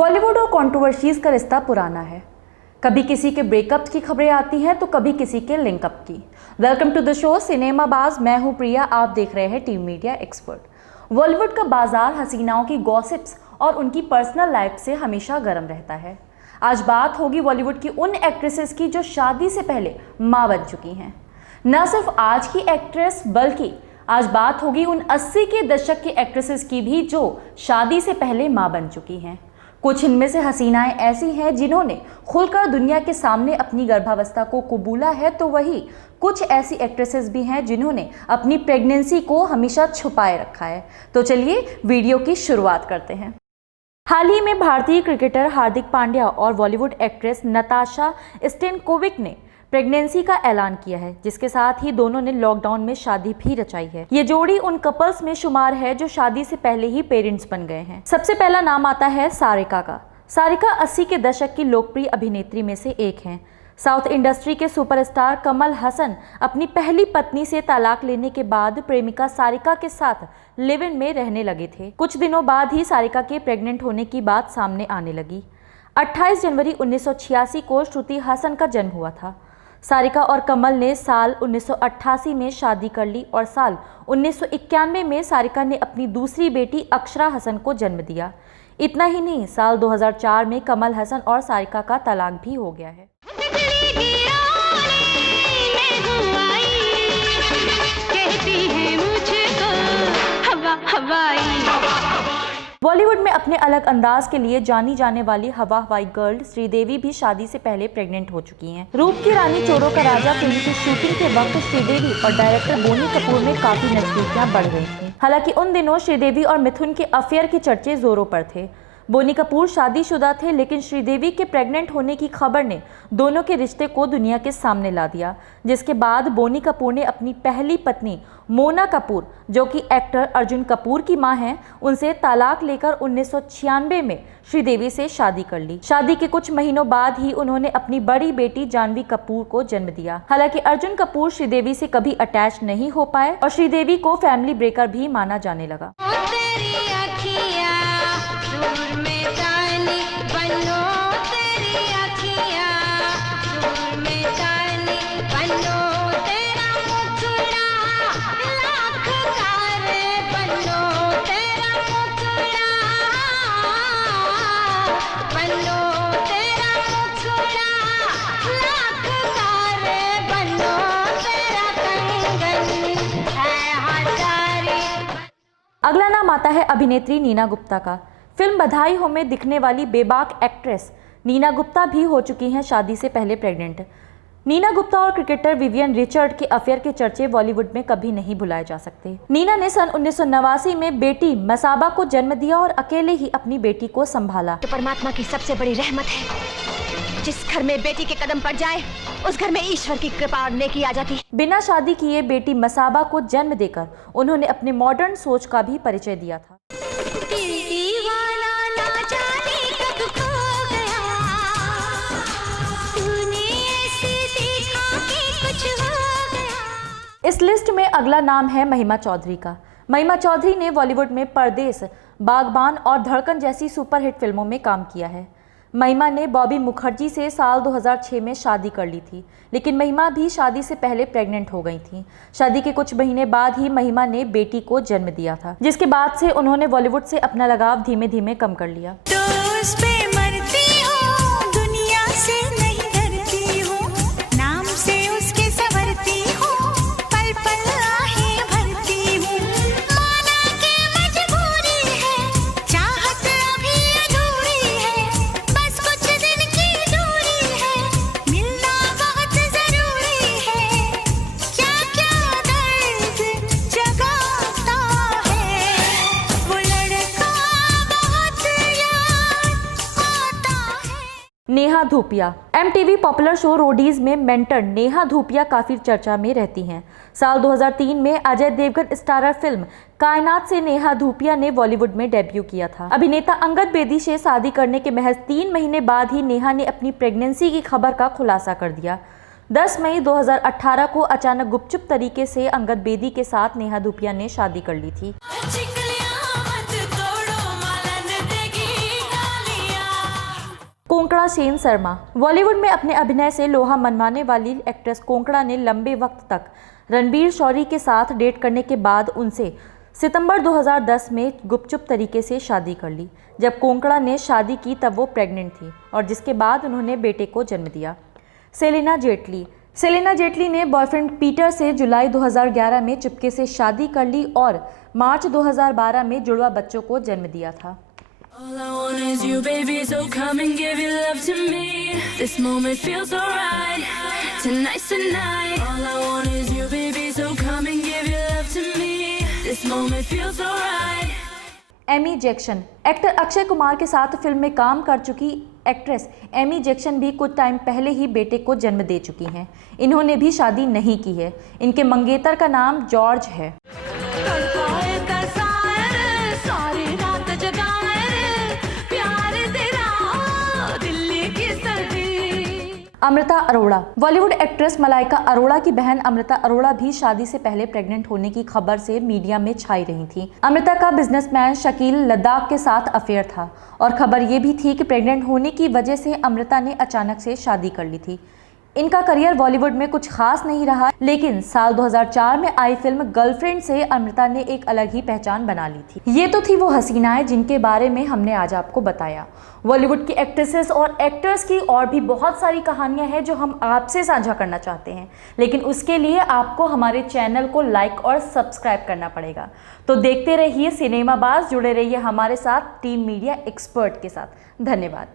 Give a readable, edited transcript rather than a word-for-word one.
बॉलीवुड और कंट्रोवर्सीज का रिश्ता पुराना है। कभी किसी के ब्रेकअप्स की खबरें आती हैं तो कभी किसी के लिंकअप की। Welcome to the show Cinemabaaz. मैं हूं प्रिया, आप देख रहे हैं टीम मीडिया एक्सपर्ट। बॉलीवुड का बाजार हसीनाओं की गॉसिप्स और उनकी पर्सनल लाइफ से हमेशा गर्म रहता है। आज बात होगी बॉलीवुड की उन एक्ट्रेसेस की जो शादी से पहले माँ बन चुकी हैं। न सिर्फ आज की एक्ट्रेस बल्कि आज बात होगी उन 80 के दशक की एक्ट्रेसेस की भी जो शादी से पहले माँ बन चुकी हैं। कुछ इनमें से हसीनाएं ऐसी हैं जिन्होंने खुलकर दुनिया के सामने अपनी गर्भावस्था को कबूला है, तो वही कुछ ऐसी एक्ट्रेसेस भी हैं जिन्होंने अपनी प्रेगनेंसी को हमेशा छुपाए रखा है। तो चलिए वीडियो की शुरुआत करते हैं। हाल ही में भारतीय क्रिकेटर हार्दिक पांड्या और बॉलीवुड एक्ट्रेस नताशा स्टेनकोविक ने प्रेगनेंसी का ऐलान किया है, जिसके साथ ही दोनों ने लॉकडाउन में शादी भी रचाई है। ये जोड़ी उन कपल्स में शुमार है जो शादी से पहले ही पेरेंट्स बन गए हैं। सबसे पहला नाम आता है सारिका का। सारिका 80 के दशक की लोकप्रिय अभिनेत्री में से एक हैं। साउथ इंडस्ट्री के सुपरस्टार कमल हसन अपनी पहली पत्नी से तलाक लेने के बाद प्रेमिका सारिका के साथ लिव इन में रहने लगे थे। कुछ दिनों बाद ही सारिका के प्रेग्नेंट होने की बात सामने आने लगी। 28 जनवरी 1986 को श्रुति हासन का जन्म हुआ था। सारिका और कमल ने साल 1988 में शादी कर ली और साल 1991 में सारिका ने अपनी दूसरी बेटी अक्षरा हसन को जन्म दिया। इतना ही नहीं, साल 2004 में कमल हसन और सारिका का तलाक भी हो गया है। बॉलीवुड में अपने अलग अंदाज के लिए जानी जाने वाली हवा हवाई गर्ल श्रीदेवी भी शादी से पहले प्रेग्नेंट हो चुकी हैं। रूप की रानी चोरों का राजा फिल्म की शूटिंग के वक्त श्रीदेवी और डायरेक्टर बोनी कपूर में काफी नजदीकियां बढ़ गई थी। हालांकि उन दिनों श्रीदेवी और मिथुन के अफेयर के चर्चे जोरों पर थे। बोनी कपूर शादीशुदा थे, लेकिन श्रीदेवी के प्रेग्नेंट होने की खबर ने दोनों के रिश्ते को दुनिया के सामने ला दिया, जिसके बाद बोनी कपूर ने अपनी पहली पत्नी मोना कपूर, जो कि एक्टर अर्जुन कपूर की मां हैं, उनसे तलाक लेकर 1996 में श्रीदेवी से शादी कर ली। शादी के कुछ महीनों बाद ही उन्होंने अपनी बड़ी बेटी जानवी कपूर को जन्म दिया। हालांकि अर्जुन कपूर श्रीदेवी से कभी अटैच नहीं हो पाए और श्रीदेवी को फैमिली ब्रेकर भी माना जाने लगा। अगला नाम आता है अभिनेत्री नीना गुप्ता का। फिल्म बधाई हो में दिखने वाली बेबाक एक्ट्रेस नीना गुप्ता भी हो चुकी हैं शादी से पहले प्रेग्नेंट। नीना गुप्ता और क्रिकेटर विवियन रिचर्ड के अफेयर के चर्चे बॉलीवुड में कभी नहीं भुलाए जा सकते। नीना ने सन 1989 में बेटी मसाबा को जन्म दिया और अकेले ही अपनी बेटी को संभाला। तो परमात्मा की सबसे बड़ी रहमत है, जिस घर में बेटी के कदम पड़ जाए उस घर में ईश्वर की कृपा और नेकी आ जाती है। बिना शादी किए बेटी मसाबा को जन्म देकर उन्होंने अपने मॉडर्न सोच का भी परिचय दिया था। इस लिस्ट में अगला नाम है महिमा चौधरी का। महिमा चौधरी ने बॉलीवुड में परदेस, बागबान और धड़कन जैसी सुपरहिट फिल्मों में काम किया है। महिमा ने बॉबी मुखर्जी से साल 2006 में शादी कर ली थी, लेकिन महिमा भी शादी से पहले प्रेग्नेंट हो गई थी। शादी के कुछ महीने बाद ही महिमा ने बेटी को जन्म दिया था, जिसके बाद से उन्होंने बॉलीवुड से अपना लगाव धीमे धीमे कम कर लिया। Neha Dhupia. MTV popular show Roadies में मेंटर नेहा धूपिया काफी चर्चा में रहती हैं। साल 2003 में अजय देवगन स्टारर फिल्म कायनात से नेहा धूपिया ने बॉलीवुड में डेब्यू किया था। अभिनेता अंगद बेदी से शादी करने के महज 3 महीने बाद ही नेहा ने अपनी प्रेगनेंसी की खबर का खुलासा कर दिया। 10 मई 2018 को अचानक गुपचुप तरीके से अंगद बेदी के साथ नेहा धूपिया ने शादी कर ली थी। सेन शर्मा। बॉलीवुड में अपने अभिनय से लोहा मनवाने वाली एक्ट्रेस कोंकणा ने लंबे वक्त तक रणबीर शौरी के साथ डेट करने के बाद उनसे सितंबर 2010 में गुपचुप तरीके से शादी कर ली। जब कोंकणा ने शादी की तब वो प्रेग्नेंट थी और जिसके बाद उन्होंने बेटे को जन्म दिया। सेलिना जेटली ने बॉयफ्रेंड पीटर से जुलाई 2011 में चुपके से शादी कर ली और मार्च 2012 में जुड़वा बच्चों को जन्म दिया था। All I want is you, baby, so come and give your love to me. This moment feels alright. Tonight's the night. All I want is you, baby, so come and give your love to me. This moment feels alright. Amy Jackson. Actor Akshay Kumar के साथ film में काम कर चुकी actress Amy Jackson भी कुछ time पहले ही बेटे को जन्म दे चुकी हैं। इन्होंने भी शादी नहीं की है। इनके मंगेतर का नाम जॉर्ज है। अमृता अरोड़ा। बॉलीवुड एक्ट्रेस मलाइका अरोड़ा की बहन अमृता अरोड़ा भी शादी से पहले प्रेग्नेंट होने की खबर से मीडिया में छाई रही थी। अमृता का बिजनेसमैन शकील लद्दाख के साथ अफेयर था और खबर ये भी थी कि प्रेग्नेंट होने की वजह से अमृता ने अचानक से शादी कर ली थी। इनका करियर बॉलीवुड में कुछ खास नहीं रहा, लेकिन साल 2004 में आई फिल्म गर्लफ्रेंड से अमृता ने एक अलग ही पहचान बना ली थी। ये तो थी वो हसीनाएं जिनके बारे में हमने आज आपको बताया। बॉलीवुड की एक्ट्रेसेस और एक्टर्स की और भी बहुत सारी कहानियां हैं जो हम आपसे साझा करना चाहते हैं, लेकिन उसके लिए आपको हमारे चैनल को लाइक और सब्सक्राइब करना पड़ेगा। तो देखते रहिए सिनेमाबाज, जुड़े रहिए हमारे साथ टीम मीडिया एक्सपर्ट के साथ। धन्यवाद।